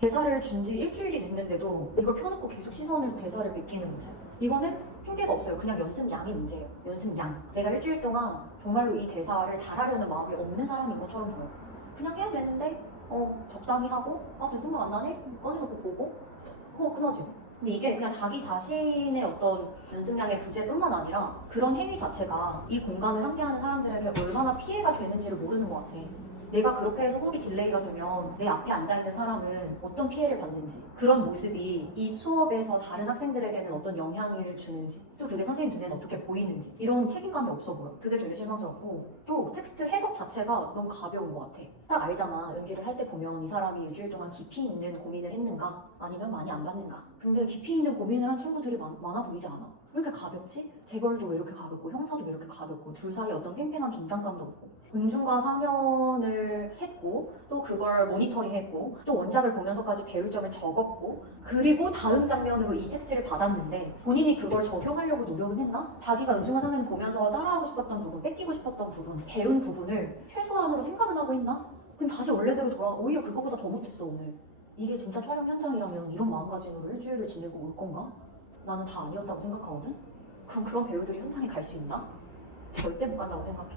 대사를 준 지 일주일이 됐는데도 이걸 펴놓고 계속 시선을 대사를 베끼는 모습. 이거는 핑계가 없어요. 그냥 연습량이 문제예요. 연습량. 내가 일주일 동안 정말로 이 대사를 잘하려는 마음이 없는 사람인 것처럼 보여. 그냥 해야 되는데 어 적당히 하고 아 내 생각 안 나네? 꺼내놓고 보고 그거 끊어지고. 근데 이게 그냥 자기 자신의 어떤 연습량의 부재뿐만 아니라 그런 행위 자체가 이 공간을 함께하는 사람들에게 얼마나 피해가 되는지를 모르는 것 같아. 내가 그렇게 해서 호흡이 딜레이가 되면 내 앞에 앉아있는 사람은 어떤 피해를 받는지 그런 모습이 이 수업에서 다른 학생들에게는 어떤 영향을 주는지 또 그게 선생님 눈에는 어떻게 보이는지 이런 책임감이 없어 보여. 그게 되게 실망스럽고 또 텍스트 해석 자체가 너무 가벼운 것 같아. 딱 알잖아. 연기를 할 때 보면 이 사람이 일주일 동안 깊이 있는 고민을 했는가? 아니면 많이 안 받는가? 근데 깊이 있는 고민을 한 친구들이 많, 많아 보이지 않아? 왜 이렇게 가볍지? 재벌도 왜 이렇게 가볍고 형사도 왜 이렇게 가볍고 둘 사이에 어떤 팽팽한 긴장감도 없고 은중과 상연을 했고 또 그걸 모니터링했고 또 원작을 보면서까지 배울 점을 적었고 그리고 다음 장면으로 이 텍스트를 받았는데 본인이 그걸 적용하려고 노력은 했나? 자기가 은중과 상연 보면서 따라하고 싶었던 부분, 뺏기고 싶었던 부분, 배운 부분을 최소한으로 생각은 하고 있나? 그럼 다시 원래대로 돌아 오히려 그것보다 더 못했어 오늘 이게 진짜 촬영 현장이라면 이런 마음가짐으로 일주일을 지내고 올 건가? 나는 다 아니었다고 생각하거든? 그럼 그런 배우들이 현장에 갈 수 있나? 절대 못 간다고 생각해